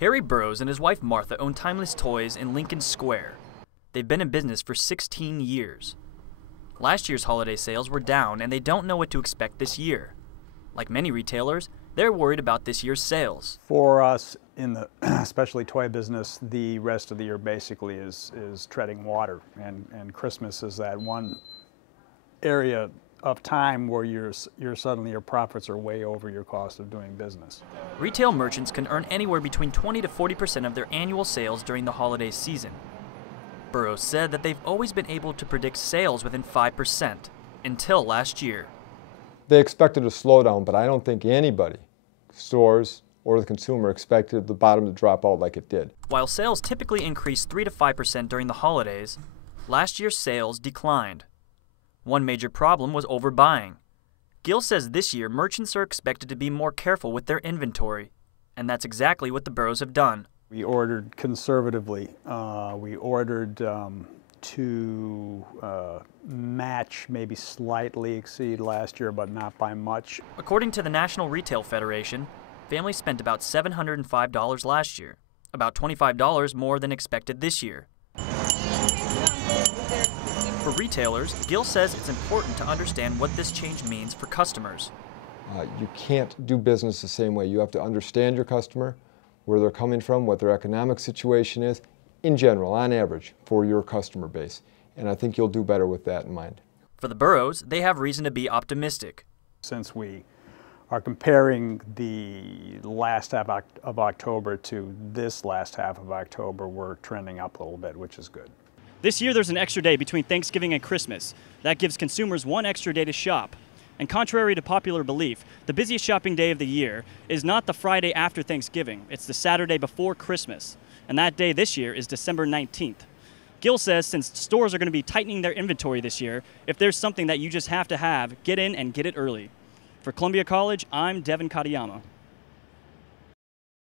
Harry Burrows and his wife Martha own Timeless Toys in Lincoln Square. They've been in business for 16 years. Last year's holiday sales were down, and they don't know what to expect this year. Like many retailers, they're worried about this year's sales. For us in the especially toy business, the rest of the year basically is treading water, and Christmas is that one area of time where suddenly your profits are way over your cost of doing business. Retail merchants can earn anywhere between 20 to 40% of their annual sales during the holiday season. Burrows said that they've always been able to predict sales within 5% until last year. They expected a slowdown, but I don't think anybody, stores or the consumer, expected the bottom to drop out like it did. While sales typically increase 3 to 5% during the holidays, last year's sales declined. One major problem was overbuying. Gill says this year merchants are expected to be more careful with their inventory, and that's exactly what the Burrows have done. We ordered conservatively. We ordered to match, maybe slightly exceed last year, but not by much. According to the National Retail Federation, families spent about $705 last year, about $25 more than expected this year. For retailers, Gill says it's important to understand what this change means for customers. You can't do business the same way. You have to understand your customer, where they're coming from, what their economic situation is, in general, on average, for your customer base. And I think you'll do better with that in mind. For the Burrows, they have reason to be optimistic. Since we are comparing the last half of October to this last half of October, we're trending up a little bit, which is good. This year there's an extra day between Thanksgiving and Christmas. That gives consumers one extra day to shop. And contrary to popular belief, the busiest shopping day of the year is not the Friday after Thanksgiving, it's the Saturday before Christmas. And that day this year is December 19th. Gill says since stores are going to be tightening their inventory this year, if there's something that you just have to have, get in and get it early. For Columbia College, I'm Devin Katayama.